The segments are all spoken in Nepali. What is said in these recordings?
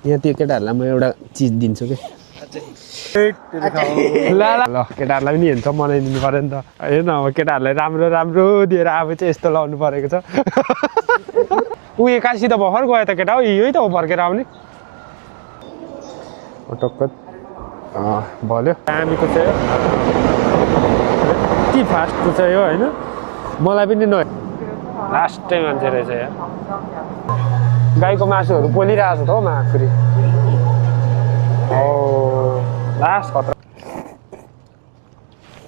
यहाँ त्यो केटाहरूलाई म एउटा चिज दिन्छु कि ल ल केटाहरूलाई पनि हेर्छ बनाइदिनु पऱ्यो नि त हेर्न अब केटाहरूलाई राम्रो राम्रो दिएर अब चाहिँ यस्तो लाउनु परेको छ ऊ एक्कासी त भर्खर गयो त केटा हो यही त हो फर्केर आउने टक्क भल्यो दामीको चाहिँ यति फास्टको चाहिँ हो होइन मलाई पनि लास्टै मान्छे रहेछ यहाँ गाईको मासुहरू पोलिरहेको छ त हौ माखुरी लास्ट खतरा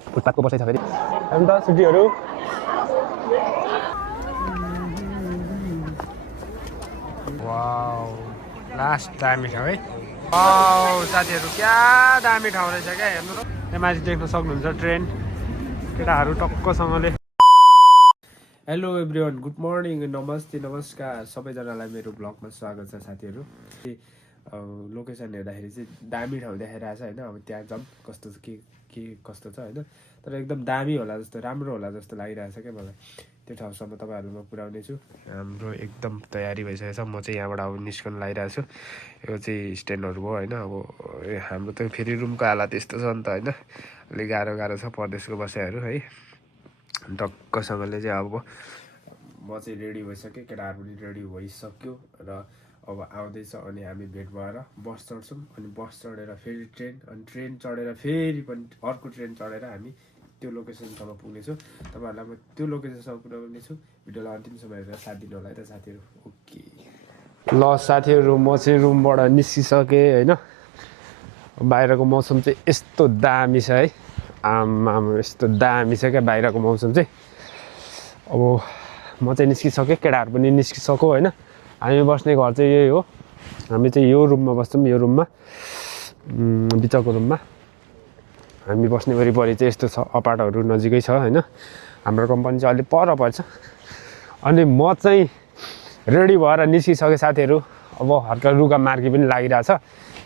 फुटपाथको बसाइ छ फेरि अन्त छुट्टीहरू वाउ लास्ट दामी ठाउँ है साथीहरू क्या दामी ठाउँ रहेछ क्या हेर्नु त त्यहाँ माथि देख्न सक्नुहुन्छ ट्रेन केटाहरू टक्कसँगले हेलो एभ्रिवान गुड मर्निङ नमस्ते नमस्कार सबैजनालाई मेरो ब्लगमा स्वागत छ साथीहरू लोकेसन हेर्दाखेरि चाहिँ दामी ठाउँ देखाइरहेछ होइन अब त्यहाँ जाउँ कस्तो छ के कस्तो छ होइन तर एकदम दामी होला जस्तो राम्रो होला जस्तो लागिरहेछ क्या मलाई त्यो ठाउँसम्म तपाईँहरूमा पुर्याउने छु हाम्रो एकदम तयारी भइसकेको छ म चाहिँ यहाँबाट अब निस्कन लागिरहेको छु यो चाहिँ स्ट्यान्डहरू भयो होइन अब हाम्रो त फेरि रुमको हालत यस्तो छ नि त होइन अलिक गाह्रो छ परदेशको बसाइहरू है टक्कसँगले चाहिँ अब म चाहिँ रेडी भइसकेँ केटाहरू पनि रेडी भइसक्यो र अब आउँदैछ अनि हामी भेट भएर बस चढ्छौँ अनि बस चढेर फेरि ट्रेन अनि ट्रेन चढेर फेरि पनि अर्को ट्रेन चढेर हामी त्यो लोकेसनसम्म पुग्नेछु तपाईँहरूलाई म त्यो लोकेसनसम्म पुर्याउनेछु भिडियोलाई अन्तिमसम्म हेरेर साथ दिनु होला है त साथीहरू ओके ल साथीहरू म चाहिँ रुमबाट निस्किसकेँ होइन बाहिरको मौसम चाहिँ यस्तो दामी छ है आमा यस्तो दामी छ क्या बाहिरको मौसम चाहिँ अब म चाहिँ निस्किसकेँ केटाहरू पनि निस्किसक्यो होइन हामी बस्ने घर चाहिँ यही हो हामी चाहिँ यो रुममा बस्छौँ यो रुममा बिचको रुममा हामी बस्ने वरिपरि चाहिँ यस्तो छ अपार्टहरू नजिकै छ होइन हाम्रो कम्पनी चाहिँ अलिक पर पर्छ अनि म चाहिँ रेडी भएर निस्किसकेँ साथीहरू अब हल्का रुगा मार्की पनि लागिरहेछ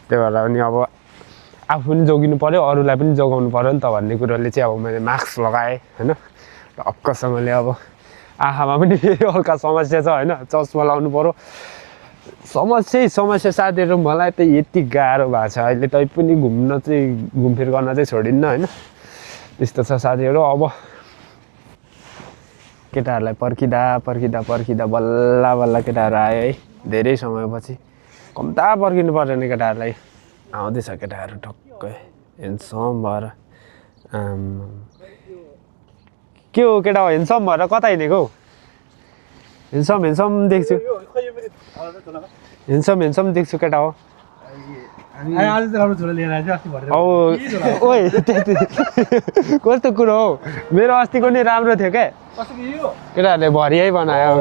त्यही भएर अनि अब आफू पनि जोगिनु पऱ्यो अरूलाई पनि जोगाउनु पऱ्यो नि त भन्ने कुरोले चाहिँ अब मैले मास्क लगाएँ होइन टक्कसँगले अब आँखामा पनि फेरि हल्का समस्या छ होइन चस्मा लाउनु पऱ्यो समस्या साथीहरू मलाई त यति गाह्रो भएको छ अहिले तै पनि घुमफिर गर्न चाहिँ छोडिन्न होइन त्यस्तो छ साथीहरू अब केटाहरूलाई पर्खिँदा बल्ल केटाहरू आयो है धेरै समयपछि कम्ता पर्खिनु पर्दैन केटाहरूलाई आउँदैछ केटाहरू टक्कै हेन्सम भएर के हो केटा हो हेन्सम भएर कता हिँडेको हौ हेन्सम देख्छु हेन्सम देख्छु केटा हो कस्तो कुरो हौ मेरो अस्तिको नि राम्रो थियो क्या केटाहरूले भरियै बनायो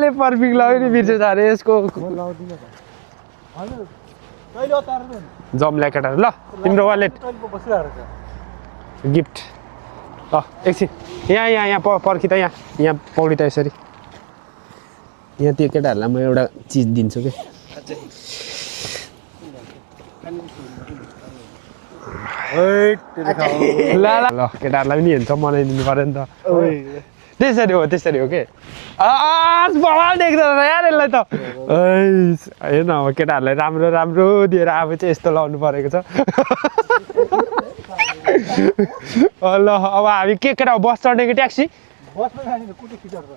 ले पर्फिङ लगायो नि बिर्सेछ अरे यसको जम्ल्या केटाहरू ल तिम्रो वालेट गिफ्ट ल एकछिन यहाँ पर्खि त यहाँ पौडी त यसरी यहाँ त्यो केटाहरूलाई म एउटा चिज दिन्छु कि ल केटाहरूलाई पनि हेर्छ बनाइदिनु पऱ्यो नि त त्यसरी हो के बवाल देख्दैन यार यसलाई त हेर्न अब केटाहरूलाई राम्रो राम्रो दिएर अब चाहिँ यस्तो लाउनु परेको छ ल अब हामी के केटा बस चढ्ने कि ट्याक्सी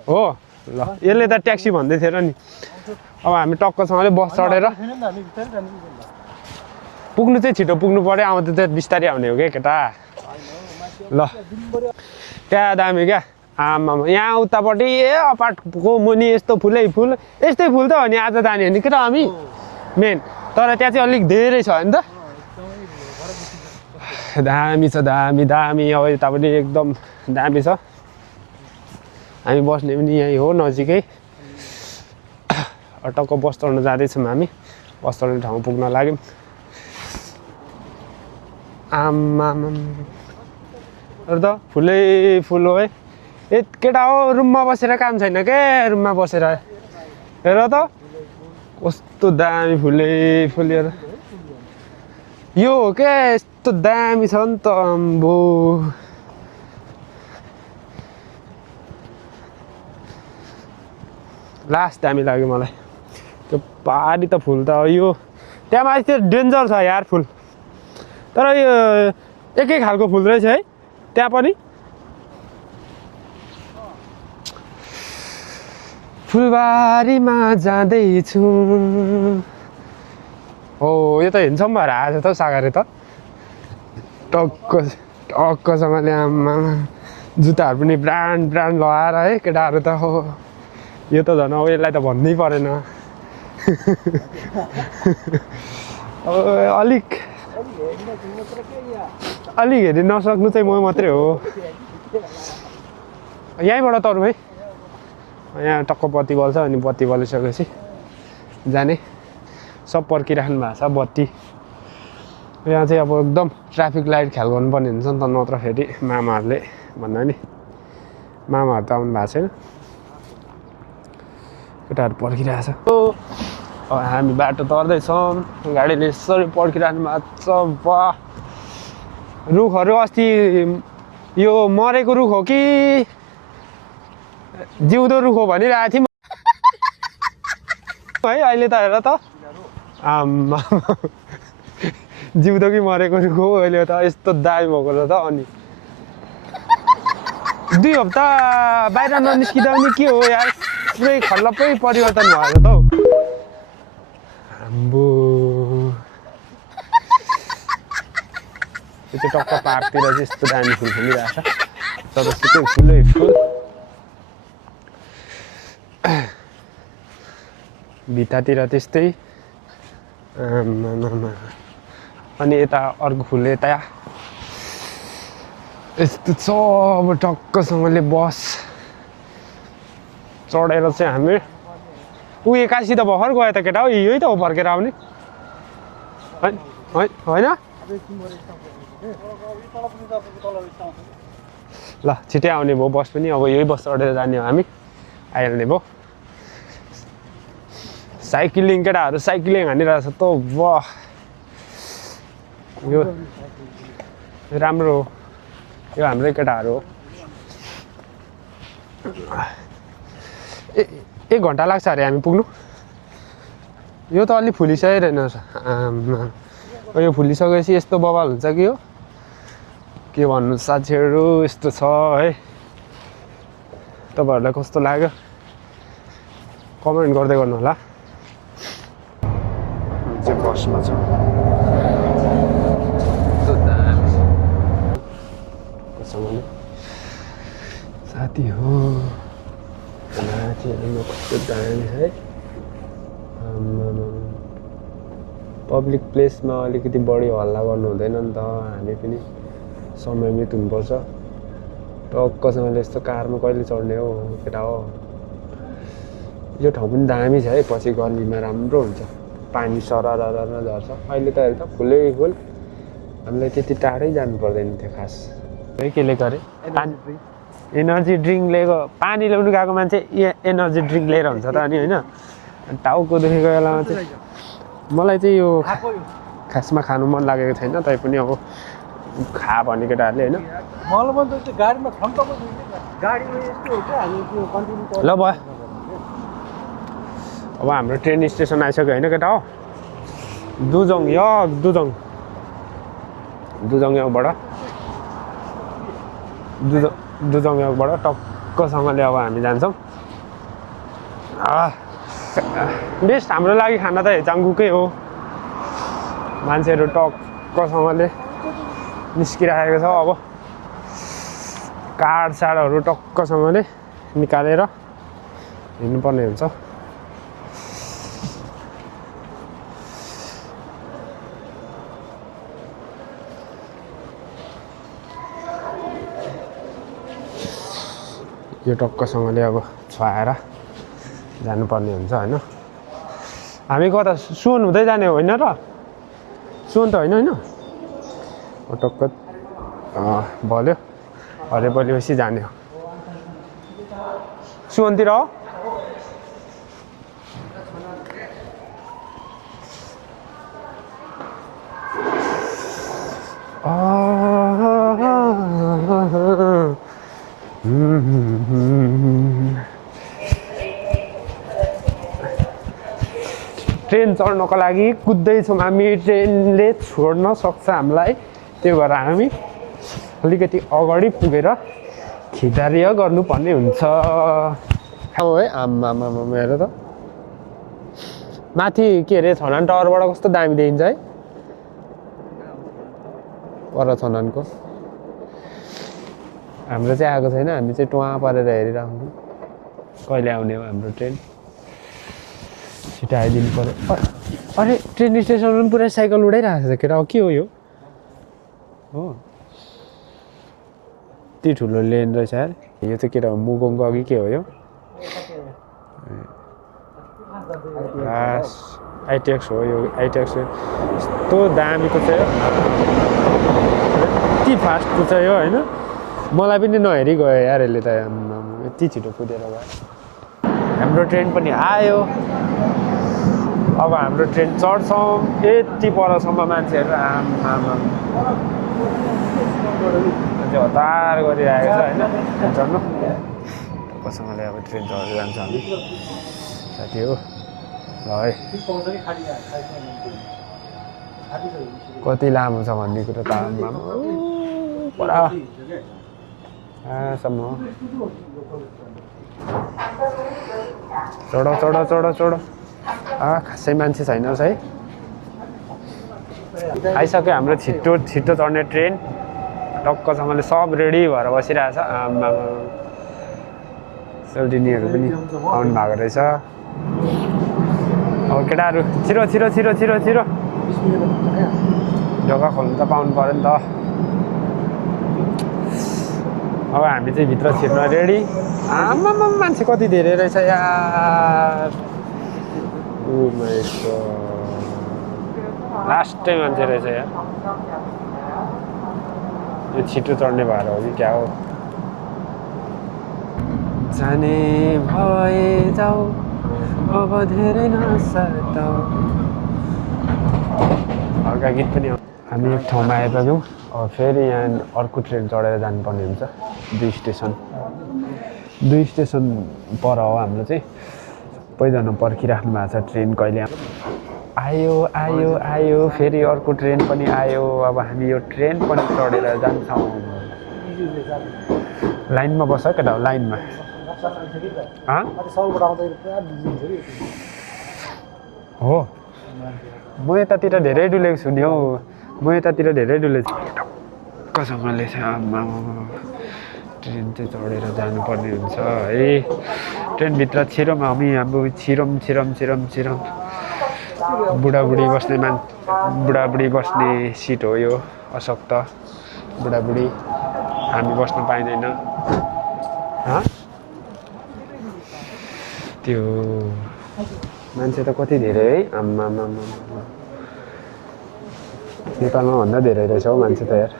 हो ल यसले त ट्याक्सी भन्दै थियो र नि अब हामी टक्कसँगले बस चढेर पुग्नु चाहिँ छिटो पुग्नु पऱ्यो आउँदा त बिस्तारै आउने हो क्या केटा ल क्या दामी क्या आमामा यहाँ उतापट्टि अपार्टको मुनि यस्तो फुलै फुल यस्तै फुल त हो नि आज जाने हो नि केटा हामी मेन तर त्यहाँ चाहिँ अलिक धेरै छ नि त दामी छ दामी अब यतापट्टि एकदम दामी छ हामी बस्ने पनि यहीँ हो नजिकै टक्क बस चढ्न जाँदैछौँ हामी बस चढ्ने ठाउँ पुग्न लाग्यौँ आमामा त फुलै फुल हो है ए केटा हो रुममा बसेर काम छैन के रुममा बसेर हेर त कस्तो दामी फुलै फुलेर यो हो क्या यस्तो दामी छ नि त अम्बो लास्ट दामी लाग्यो मलाई त्यो पारी त फुल त यो त्यहाँ माथि त्यो डेन्जर छ यार फुल तर यो एकै खालको फुल रहेछ है त्यहाँ पनि फुलबारीमा जाँदैछु हो यो त हिँड्छौँ भएर आएछ त सागरले त टक्कसँगले आमा जुत्ताहरू पनि ब्रान्ड लगाएर है केटाहरू त हो यो त झन् अब यसलाई त भन्नै परेन अलिक हेरि नसक्नु चाहिँ म मात्रै हो यहीँबाट तरुँ है यहाँ टक्क बत्ती बल्छ अनि बत्ती बलिसकेपछि जाने सब पर्खिराख्नु भएको छ बत्ती यहाँ चाहिँ अब एकदम ट्राफिक लाइट ख्याल गर्नुपर्ने हुन्छ नि त नत्र फेरि मामाहरूले भन्दा नि मामाहरू त आउनु भएको छैन केटाहरू पर्खिरहेछ हामी बाटो तर्दैछौँ गाडीले यसरी पर्खिरहनु भएको छ वाह रुखहरू अस्ति यो मरेको रुख हो कि जिउँदो रुख हो भनिरहेको थियौँ है अहिले त हेर त आम्मा जिउँदो कि मरेको रुख हो अहिले त यस्तो दामी भएको र त अनि 2 हप्ता बाहिर ननिस्किँदा पनि के हो यार पुरै खल्लपै परिवर्तन भएको त हौ आम्बो यो चाहिँ टक्क पार्कतिर चाहिँ यस्तो दामी फुल फुलिरहेछ तर सुकै फुलै फुल भित्तातिर त्यस्तै अनि यता अर्को फुल यता यस्तो छ अब टक्कसँगले बस चढेर चाहिँ हामी ऊ एक्कासी त भर्खर गयो त केटा हो यही त हो फर्केर आउने होइन ल छिटै आउने भयो बस पनि अब यही बस चढेर जाने हो हामी आइहाल्ने भयो साइक्लिङ केटाहरू साइक्लिङ हानिरहेछ त वाह यो राम्रो हो यो हाम्रै केटाहरू हो 1 घन्टा लाग्छ अरे हामी पुग्नु यो त अलि फुलिसकेको रहेनछ यो फुलिसकेपछि यस्तो बवाल हुन्छ कि हो के भन्नु साथीहरू यस्तो छ है तपाईँहरूलाई कस्तो लाग्यो कमेन्ट गर्दै गर्नु होला चाहिँ बसमा छ साथी हो माथिहरू कस्तो दामी छ है पब्लिक प्लेसमा अलिकति बढी हल्ला गर्नु हुँदैन नि त हामी पनि समयमित हुनुपर्छ टक्कसँगले यस्तो कारमा कहिले चढ्ने हो केटा हो यो ठाउँ पनि दामी छ है पछि गर्मीमा राम्रो हुन्छ पानी सरर झर्छ अहिले त हेर त फुलै फुल हामीलाई त्यति टाढै जानु पर्दैन थियो खास है केले गरे एनर्जी ड्रिङ्क लिएको पानी ल्याउनु गएको मान्छे एनर्जी ड्रिङ्क लिएर हुन्छ त अनि होइन टाउको दुखेको बेलामा चाहिँ मलाई चाहिँ यो खासमा खानु मन लागेको छैन तैपनि अब खा भने केटाहरूले होइन ल भयो अब हाम्रो ट्रेन स्टेसन आइसक्यो होइन केटा हो दुजोङ यहाँबाट दुजोङ यहाँबाट टक्कसँगले अब हामी जान्छौँ बेस्ट हाम्रो लागि खाना त हेचाङगुकै हो मान्छेहरू टक्कसँगले निस्किरहेको छ अब काठसाडहरू टक्कसँगले निकालेर हिँड्नुपर्ने हुन्छ यो टक्कसँगले अब छुवाएर जानुपर्ने हुन्छ होइन हामी कता सुन हुँदै जाने होइन र सुन त होइन टक्क भल्यो हरे बलेपछि जाने हो सुनतिर हो ट्रेन चढ्नको लागि कुद्दैछौँ हामी ट्रेनले छोड्न सक्छ हामीलाई त्यही भएर हामी अलिकति अगाडि पुगेर खिदारिया गर्नुपर्ने हुन्छ है आम्मा हेर त माथि के अरे छनान टावरबाट कस्तो दामी देखिन्छ है पर छनानको हाम्रो चाहिँ आएको छैन हामी चाहिँ टुवा परेर हेरिरहेको कहिले आउने हो हाम्रो ट्रेन छिटो आइदिनु पर्यो अरे ट्रेन स्टेसनमा पनि पुरै साइकल उडाइरहेको छ केटा के हो यो हो यति ठुलो लेन रहेछ यार यो चाहिँ केटा हो मुगोङको अघि के हो यो आइटेक्स हो यो आइटेक्स यस्तो दामीको चाहिँ यति फास्ट कुद्छ यो होइन मलाई पनि नहेरी गयो यार यसले त यति छिटो कुदेर गयो हाम्रो ट्रेन पनि आयो अब हाम्रो ट्रेन चढ्छौँ यति परसम्म मान्छेहरू आमा हतार गरिरहेको छ होइन चढ्नु कसैले अब ट्रेन चढेर जान्छ हामी साथी हो ल है कति लामो छ भन्ने कुरो त आमा पर आसम्म चढ चढ चढ चढ खासै मान्छे छैन है आइसक्यो हाम्रो छिटो छिटो चढ्ने ट्रेन टक्कसँगले सब रेडी भएर बसिरहेछ आमा सोल्टिनीहरू पनि आउनु भएको रहेछ अब केटाहरू छिरो छिरो छिरो छिरो छिरो जग्गा खोल्नु त पाउनु पऱ्यो नि त अब हामी चाहिँ भित्र छिर्न रेडी आमा मान्छे कति धेरै रहेछ यार ओ माय गॉड लास्टै मान्छे रहेछ यार यो छिटो चढ्ने भएर हो कि क्या हो जाने भए जाऊ अब धेरै नसताऊ हल्का गीत पनि हामी एक ठाउँमा आइपुग्यौँ अब फेरि यहाँ अर्को ट्रेन चढेर जानुपर्ने हुन्छ 2 स्टेसन पर हो हाम्रो चाहिँ सबैजना पर्खिराख्नु भएको छ ट्रेन कहिले आयो आयो आयो फेरि अर्को ट्रेन पनि आयो अब हामी यो ट्रेन पनि चढेर जान्छौँ लाइनमा बस केटा लाइनमा हो म यतातिर धेरै डुलेको छु नि हौ म यतातिर धेरै डुलेको छु टक्कसँगले चाहिँ आम्मा ट्रेन चाहिँ चढेर जानुपर्ने हुन्छ है ट्रेनभित्र छिरौँ हामी हाम्रो छिरौँ छिरौँ छिरौँ छिरौँ बुढाबुढी बस्ने सिट हो यो अशक्त बुढाबुढी हामी बस्न पाइँदैन त्यो मान्छे त कति धेरै है आम्मा नेपालमा भन्दा धेरै रहेछ हौ मान्छे त यार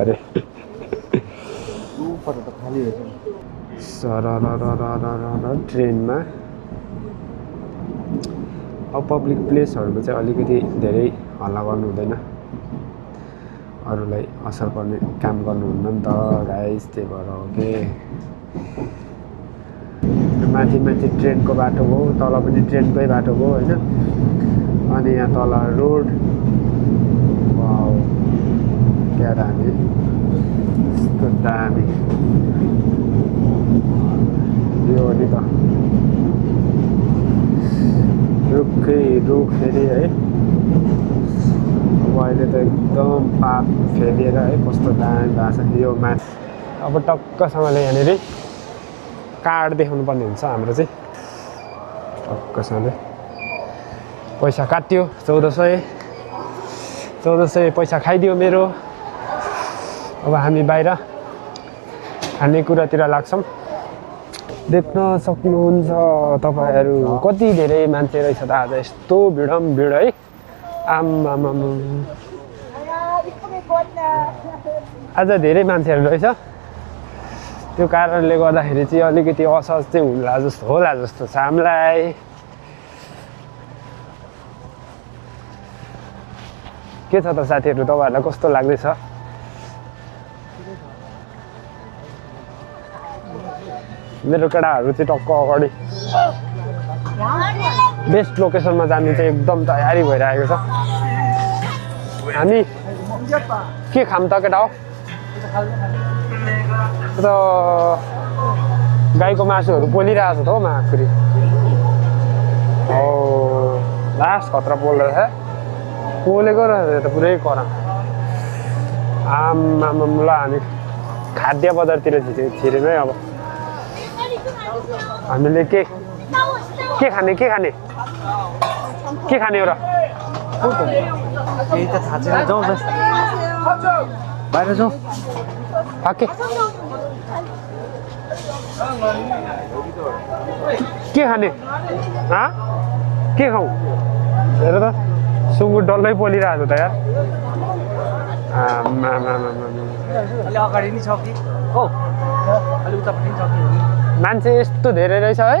अरे ट्रेनमा अब पब्लिक प्लेसहरूमा चाहिँ अलिकति धेरै हल्ला गर्नु हुँदैन अरूलाई असर पर्ने काम गर्नुहुन्न नि त गाइस त्यही भएर हो कि माथि माथि ट्रेनको बाटो हो तल पनि ट्रेनकै बाटो हो होइन अनि यहाँ तल रोड वाउ क्या दामी यस्तो दामी यो हो नि त रुखै रुख फेरि है अब अहिले त एकदम पाप फेरिएर है कस्तो दामी भएको छ यो माथि अब टक्कसँगले यहाँनिर कार्ड देखाउनु पर्ने हुन्छ हाम्रो चाहिँ टक्कसँगले पैसा काट्यो 1400 पैसा खाइदियो मेरो अब हामी बाहिर खानेकुरातिर लाग्छौँ देख्न सक्नुहुन्छ तपाईहरू कति धेरै मान्छे रहेछ त आज यस्तो भिडम भिड है आम्मामा आज धेरै मान्छेहरू रहेछ त्यो कारणले गर्दाखेरि चाहिँ अलिकति असहज चाहिँ होला जस्तो छ हामीलाई के छ त साथीहरू तपाईहरुलाई कस्तो लाग्दैछ मेरो केटाहरू चाहिँ टक्क अगाडि बेस्ट लोकेसनमा जानु चाहिँ एकदम तयारी भइरहेको छ। हामी के खाम त केटा हो? त गाईको मासुहरू पोलिरहेको छ त हौ माकुरी। हो लास्ट खतरा पोल्दैछ, पोलेको रहेछ त पुरै करा। आम्मामा हामी खाद्य पदार्थतिर छिरेन है। अब हामीले के खाने के खाने के खाने हो र? केही त थाहा छैन, जाउँ बस बाहिर जाउँ। के खाने? के खाउँ? हेर त सुँगुर डल्लै पोलिरहेको छ त यार। अलि अगाडि नि छ कि हो, अलि उतापट्टि छ कि? मान्छे यस्तो धेरै रहेछ है।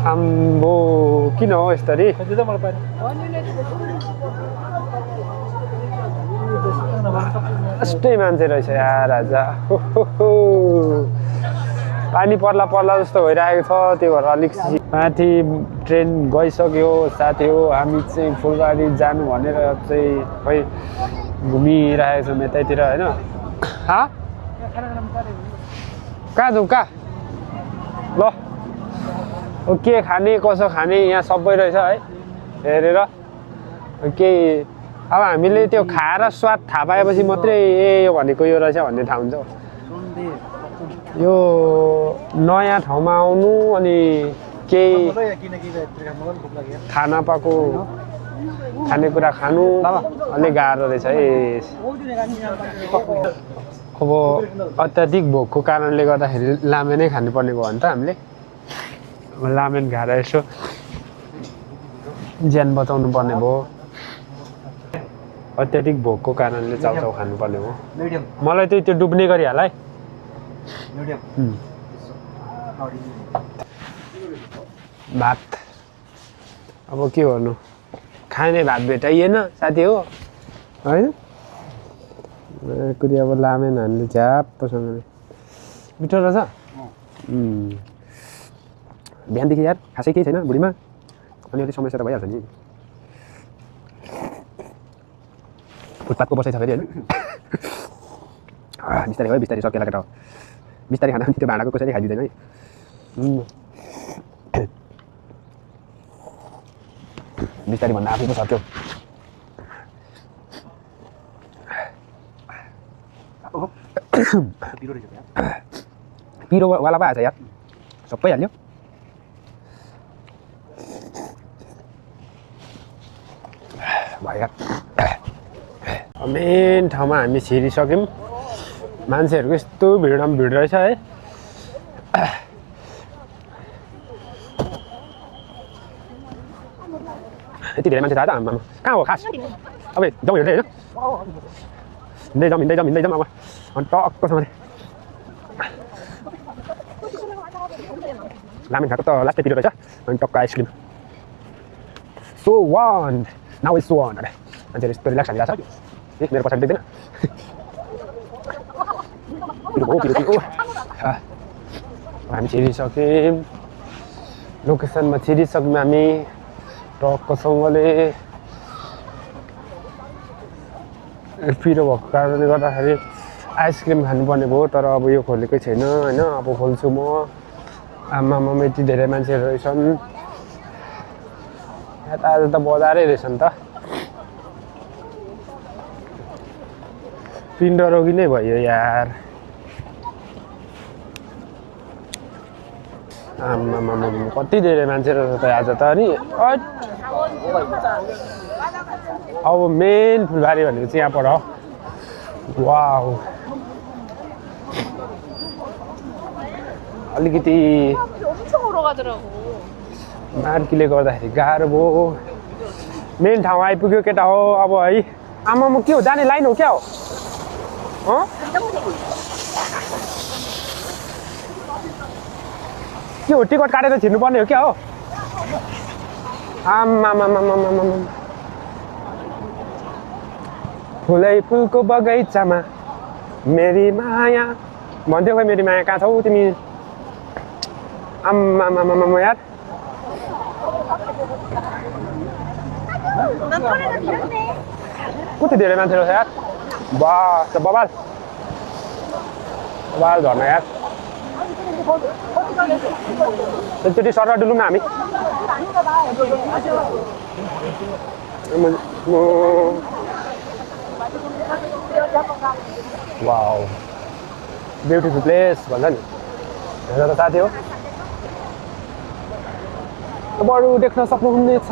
आम्बो किन हो यसरी? यस्तै मान्छे रहेछ यार आज। पानी पर्ला पर्ला जस्तो भइरहेको छ, त्यो भएर अलिक माथि ट्रेन गइसक्यो साथी हो। हामी चाहिँ फुलबारी जानु भनेर चाहिँ खै घुमिरहेको छौँ यतैतिर होइन। कहाँ जाउँ कहाँ? ल के खाने कसो खाने यहाँ सबै रहेछ है हेरेर। केही अब हामीले त्यो खाएर स्वाद थाहा पाएपछि मात्रै ए यो भनेको यो रहेछ भन्ने थाहा हुन्छ। यो नयाँ ठाउँमा आउनु अनि केही थाहा नपाएको खानेकुरा खानु अलिक गाह्रो रहेछ है। अब अत्याधिक भोकको कारणले गर्दाखेरि लामेनै खानुपर्ने भयो नि त हामीले। अब लामेन खाएर यसो ज्यान बचाउनु पर्ने भयो। अत्याधिक भोकको कारणले चाउचाउ खानुपर्ने भयो। मलाई चाहिँ त्यो डुब्ने गरिहाल है। भात अब के गर्नु, खाने भात भेटाइएन साथी हो होइन। कुरी अब लामेन हामीले झ्याप्पसँगले मिठो रहेछ। बिहानदेखि यार खासै केही छैन भुँडीमा, अनि अलिक समस्या त भइहाल्छ नि। फुटपाथको बसाइ छ फेरि होइन। बिस्तारै हो बिस्तारै सकेला केटा हो। बिस्तारै खाना त्यो भाँडाको कसैले खाइदिँदैन है। बिस्तारै भन्दा आफै पो सक्यो। पिरोवाला पो आएछ यार, सबै हाल्यो। भयो मेन ठाउँमा हामी छिरिसक्यौँ। मान्छेहरूको यस्तो भिड रहेछ है। यति धेरै मान्छे थाहा छ आम्मामा। कहाँ हो खास? अब जाउँ हेर्दै होइन, हिँड्दै जाउँ अब अनि टक्कसँगले लामेन खाएको त लास्टै पिरो रहेछ। अनि टक्क ice cream so one now is so one. अरे मान्छेहरू यस्तो रिल्याक्स हालिरहेको छ। ए मेरो पछाडि देख्दैन पिरो। हामी छिरिसक्यौँ, लोकेसनमा छिरिसक्यौँ हामी टक्कसँगले। पिरो भएको कारणले गर्दाखेरि आइसक्रिम खानुपर्ने भयो, तर अब यो खोलेकै छैन होइन। अब खोल्छु म। आमामा यति धेरै मान्छेहरू रहेछन् यहाँ त। आज त बजारै रहेछ नि त। पिण्ड रोगी नै भयो यार। आमामा कति धेरै मान्छे रहेछ त आज त। अनि अब मेन फुलबारी भनेको चाहिँ यहाँ पर हो। वाउ अलिकति मार्कीले गर्दाखेरि गाह्रो भयो। मेन ठाउँ आइपुग्यो केटा हो अब है। आमामा के हो, जाने लाइन हो क्या हो? के हो, टिकट काटेर छिर्नुपर्ने हो क्या हो? आमामामामामामा फुलै फुलको बगैँचामा मेरी माया भन्थ्यो। खै मेरी माया कहाँ छौ तिमी? आम्मामामामा यार कति धेरै मान्छे रहेछ यार बा बबाल बबाल झर्ना यार एकचोटि सर डुलौँ न हामी वाउ ब्युटिफुल प्लेस भन्छ नि हेर त साथी हो बरु देख्न सक्नुहुनेछ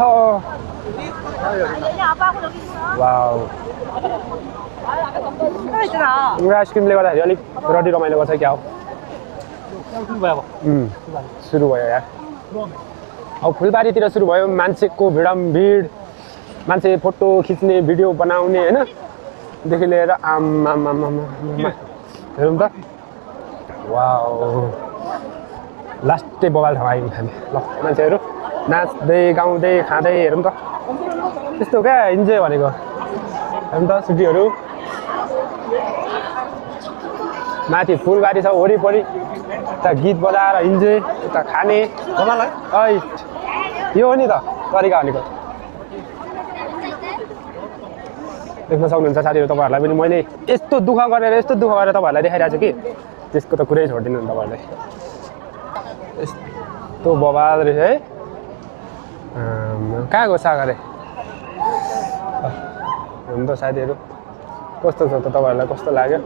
वाउ आइसक्रिमले गर्दाखेरि अलिक रडी रमाइलो गर्छ क्या हो सुरु भयो यार अब फुलबारीतिर सुरु भयो मान्छेको भिड मान्छे फोटो खिच्ने भिडियो बनाउने होइन देखि लिएर हेरौँ त वाउ लास्टै बबाल ठाउँ आयौँ हामी ल मान्छेहरू नाच्दै गाउँदै खाँदै हेरौँ त त्यस्तो क्या इन्जोय भनेको हेरौँ त छुट्टीहरू माथि फुलबारी छ वरिपरि यता गीत बजाएर इन्जोय यता खाने यो हो नि त तरिका भनेको देख्न सक्नुहुन्छ साथीहरू तपाईँहरूलाई पनि मैले यस्तो दुःख गरेर तपाईँहरूलाई देखाइरहेको छु कि त्यसको त कुरै छोड्दिनु नि तपाईँहरूले यस्तो बबाल रहेछ है कहाँ गयो सागरे हुन्छ साथीहरू कस्तो छ त तपाईँहरूलाई कस्तो लाग्यो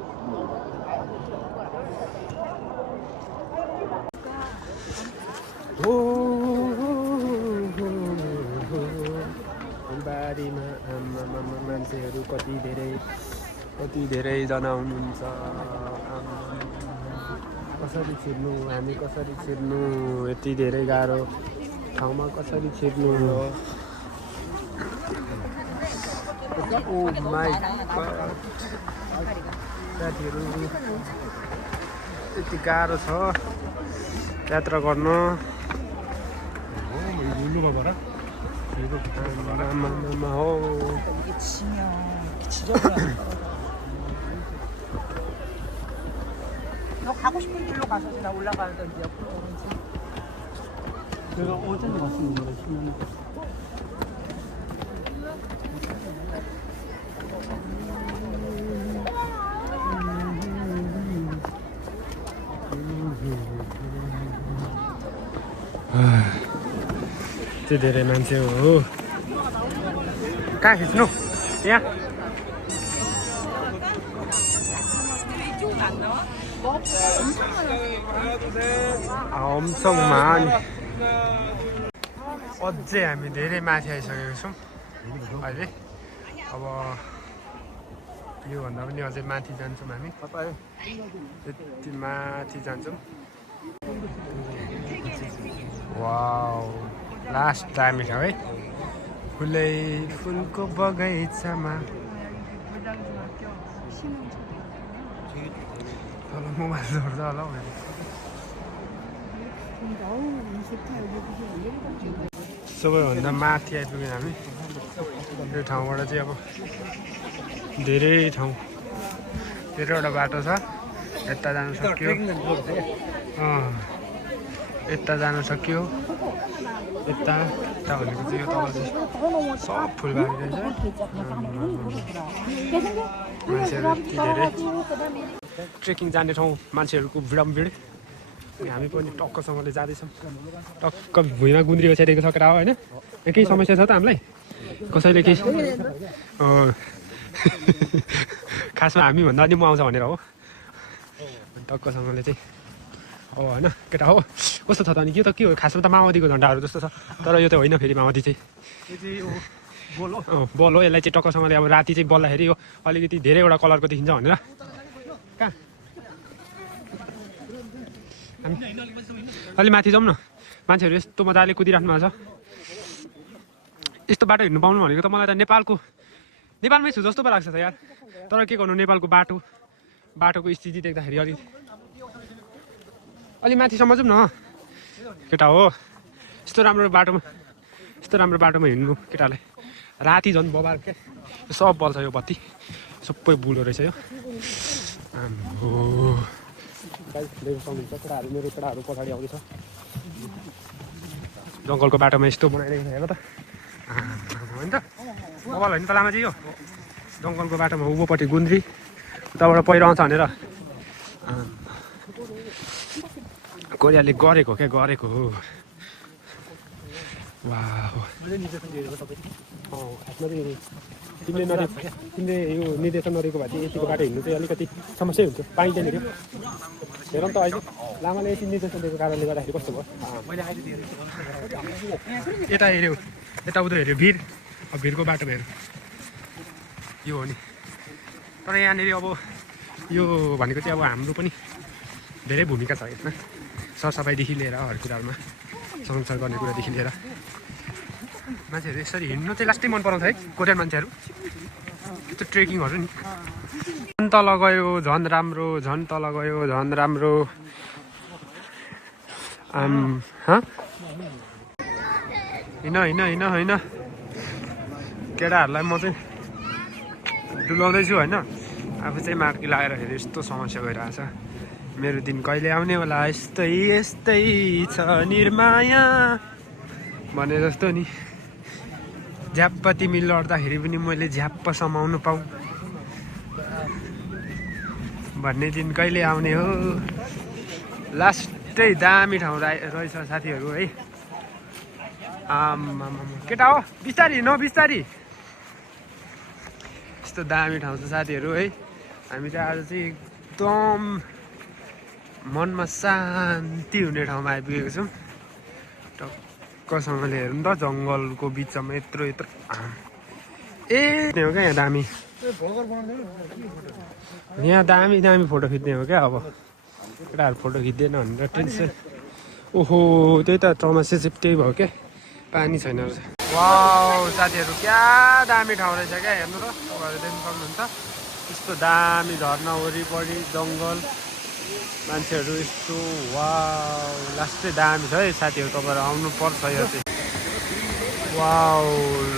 फुलबारीमा मान्छेहरू कति धेरैजना हुनुहुन्छ कसरी छिर्नु हामी कसरी छिर्नु यति धेरै गाह्रो ठाउँमा कसरी छिर्नु ओ माई गॉड साथीहरू यति गाह्रो छ यात्रा गर्न हो 너 가고 싶은 길로 가서 그냥 올라가던지 옆으로 오든지. 내가 오전에 왔으면 내가 신나는 यति धेरै मान्छे हो कहाँ खिच्नु यहाँ 엄청 많이 어제 हामी धेरै माथि आइसकेको छौँ अहिले अब योभन्दा पनि अझै माथि जान्छौँ हामी यति माथि जान्छौँ वाउ लास्ट दामी ठाउँ है फुलको बगैँचामा मोबाइल जोड्छ होला हौ सबैभन्दा माथि आइपुग्यौँ हामी यो ठाउँबाट चाहिँ अब धेरैवटा बाटो छ यता जानु सक्यो यता जानु सक्यो यता भनेको चाहिँ यो तल चाहिँ सब फुलबारी रहेछ मान्छेहरू यति धेरै ट्रेकिङ जाने ठाउँ मान्छेहरूको भिड हामी पनि टक्कसँगले जाँदैछौँ टक्क भुइँमा गुन्द्री ओछ्याइदिएको छ केटा हो होइन केही समस्या छ त हामीलाई कसैले केही खासमा हामीभन्दा नि म आउँछ भनेर हो टक्कसँगले चाहिँ हो होइन केटा हो कस्तो छ त अनि के त के हो खासमा त माओवादीको झन्डाहरू जस्तो छ तर यो त होइन फेरि माओवादी चाहिँ बल हो यसलाई चाहिँ टक्कसँगले अब राति चाहिँ बल्दाखेरि यो अलिकति धेरैवटा कलरको देखिन्छ भनेर कहाँ अलि माथि जाउँ न मान्छेहरू यस्तो मजाले कुदिराख्नु भएको छ यस्तो बाटो हिँड्नु पाउनु भनेको त मलाई त नेपालमै छु जस्तो पो लाग्छ त यार तर के गर्नु नेपालको बाटोको स्थिति देख्दाखेरि अलि माथिसम्म जाउँ न केटा हो यस्तो राम्रो बाटोमा हिँड्नु केटालाई राति झन् बबाल क्या सब बल्छ यो बत्ती सबै बुलो रहेछ यो सक्नुहुन्छ केटाहरू मेरो केटाहरू पछाडि आउँदैछ जङ्गलको बाटोमा यस्तो बनाइरहेको छ हेर त होइन त मोबाइल होइन त लामाजी यो जङ्गलको बाटोमा उँभोपट्टि गुन्द्री उताबाट पहिरो आउँछ भनेर कोरियाले गरेको क्या गरेको हो वाह तिमीले यो निर्देशन नदिएको भए चाहिँ यतिको बाटो हिँड्नु चाहिँ अलिकति समस्या हुन्छ पाइँदैन थियो हेरौँ त अहिले लामाले यति निर्देशन दिएको कारणले गर्दाखेरि कस्तो भयो यता हेऱ्यो यता उता हेऱ्यो भिर अब भिरको बाटो हेऱ्यो यो हो नि तर यहाँनिर अब यो भनेको चाहिँ अब हाम्रो पनि धेरै भूमिका छ यसमा सरसफाइदेखि लिएर हर कुरामा संरक्षण गर्ने कुरादेखि लिएर मान्छेहरू यसरी हिँड्नु चाहिँ लास्टै मन पराउँछ है कोरियन मान्छेहरू त्यो ट्रेकिङहरू नि झन् तल गयो झन् राम्रो झन् तल गयो झन् राम्रो होइन केटाहरूलाई म चाहिँ डुलाउँदैछु होइन आफू चाहिँ मार्की लगाएर यस्तो समस्या भइरहेछ मेरो दिन कहिले आउने होला यस्तै छ निर्माया भने जस्तो नि झ्याप्प तिमी लड्दाखेरि पनि मैले झ्याप्प समाउनु पाऊ भन्ने दिन कहिले आउने हो लास्टै दामी ठाउँ रहेछ साथीहरू है केटा हो बिस्तारी बिस्तारी यस्तो दामी ठाउँ छ साथीहरू है हामी चाहिँ आज चाहिँ एकदम मनमा शान्ति हुने ठाउँमा आइपुगेको छौँ टक्कसँगले हेरौँ त जङ्गलको बिचमा यत्रो हो क्या यहाँ दामी यहाँ दामी फोटो खिच्ने हो क्या अब केटाहरू फोटो खिच्दैन भनेर टेन्सन ओहो त्यही त समस्या चाहिँ त्यही भयो क्या पानी छैन रहेछ वाउ साथीहरू क्या दामी ठाउँ रहेछ क्या हेर्नु त तपाईँहरू देख्नु सक्नुहुन्छ यस्तो दामी झर्ना वरिपरि जङ्गल मान्छेहरू यस्तो वाउ लास्टै दामी छ है साथीहरू तपाईँहरू आउनु पर्छ यो चाहिँ वाउ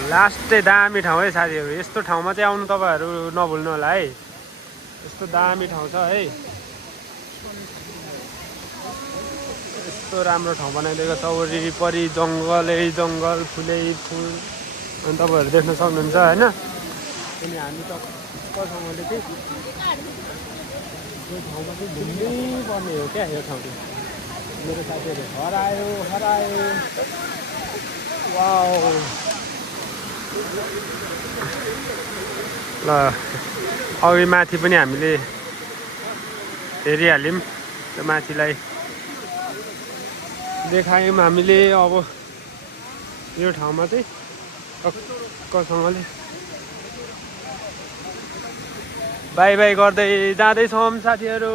लास्टै दामी ठाउँ है साथीहरू यस्तो ठाउँमा चाहिँ आउनु तपाईँहरू नभुल्नु होला है यस्तो दामी ठाउँ छ है यस्तो राम्रो ठाउँ बनाइदिएको छ वरिपरि जङ्गलै जङ्गल फुलै फुल अनि तपाईँहरू देख्न सक्नुहुन्छ होइन अनि हामी टक्कसँगले चाहिँ यो ठाउँमा चाहिँ घुम्नै पर्ने हो क्या यो ठाउँ चाहिँ मेरो साथीहरू हरायो वाउ ल अघि माथि पनि हामीले हेरिहाल्यौँ त्यो माथिलाई देखायौँ हामीले अब यो ठाउँमा चाहिँ टक्कसँगले बाई गर्दै जाँदैछौँ साथीहरू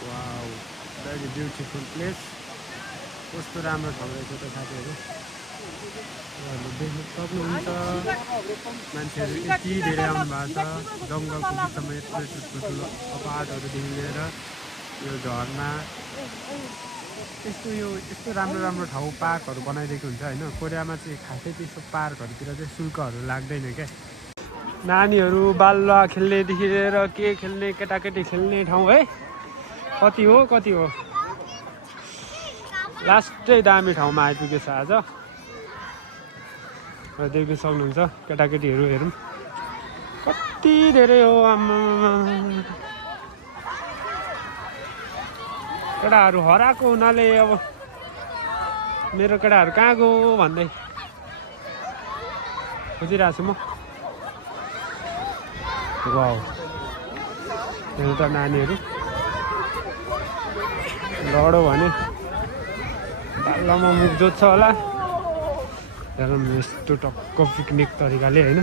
वाउ भेरी ब्युटिफुल प्लेस कस्तो राम्रो ठाउँ रहेछ त साथीहरू देख्नु सक्नुहुन्छ मान्छेहरू यति धेरै आउनु भएको छ जङ्गलको बिचमा यत्रो ठुल्ठुलो पाहाडहरूदेखि लिएर यो झर्ना यस्तो राम्रो ठाउँ पार्कहरू बनाइदिएको हुन्छ होइन कोरियामा चाहिँ खासै त्यस्तो पार्कहरूतिर चाहिँ शुल्कहरू लाग्दैन क्या नानीहरू बालुवा खेल्नेदेखि लिएर के खेल्ने केटाकेटी खेल्ने ठाउँ है कति हो लास्टै दामी ठाउँमा आइपुगेछ आज र देख्न सक्नुहुन्छ केटाकेटीहरू हेरौँ कति धेरै हो केटाहरू हराएको हुनाले अब मेरो केटाहरू कहाँ गयो भन्दै खोजिरहेको छु म वाउ हेर्नु त नानीहरू लडो भने बाल्लामा मुख जोत्छ होला हेरौँ यस्तो टक्क पिकनिक तरिकाले होइन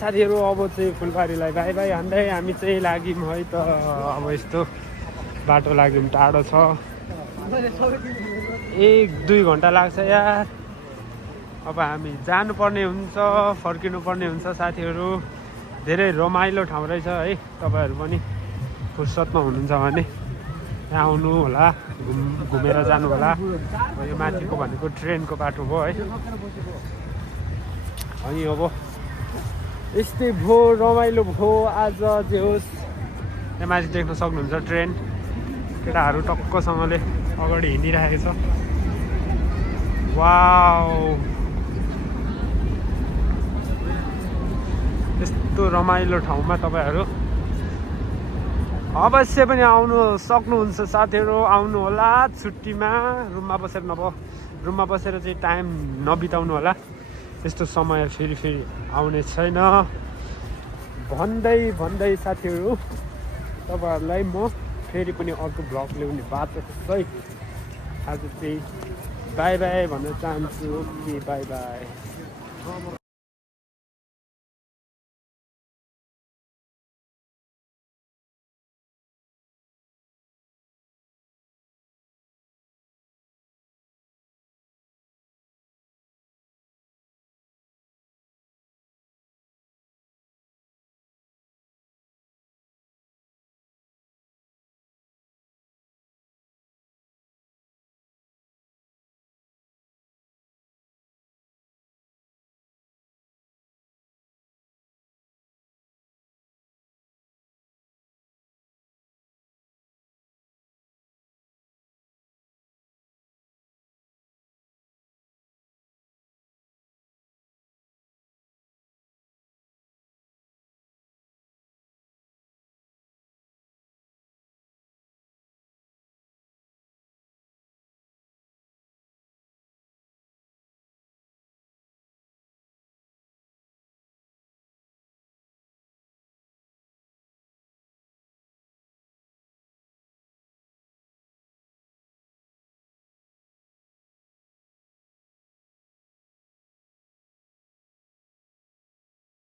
साथीहरू अब चाहिँ फुलबारीलाई बाई बाई हान्दै हामी चाहिँ लाग्यौँ है त। अब यस्तो बाटो लाग्यौँ, टाढो छ, 1-2 घन्टा लाग्छ यार। अब हामी जानुपर्ने हुन्छ, फर्किनुपर्ने हुन्छ साथीहरू। धेरै रमाइलो ठाउँ रहेछ है, तपाईँहरू पनि फुर्सदमा हुनुहुन्छ भने यहाँ आउनु होला, घुमेर जानु होला। यो माथिको भनेको ट्रेनको बाटो हो है। अनि अब यस्तै भयो, रमाइलो भयो आज जे होस्। यहाँ माथि देख्न सक्नुहुन्छ ट्रेन, केटाहरू टक्कसँगले अगाडि हिँडिरहेको छ। वाउ, यस्तो रमाइलो ठाउँमा तपाईँहरू अवश्य पनि आउनु सक्नुहुन्छ साथीहरू। आउनु होला छुट्टीमा, रुममा बसेर चाहिँ टाइम नबिताउनु होला। यस्तो समय फेरि आउने छैन भन्दै साथीहरू तपाईँहरूलाई म फेरि पनि अर्को भ्लग ल्याउने बाटो सहित आज चाहिँ बाई बाई भन्न चाहन्छु। Okay, by by.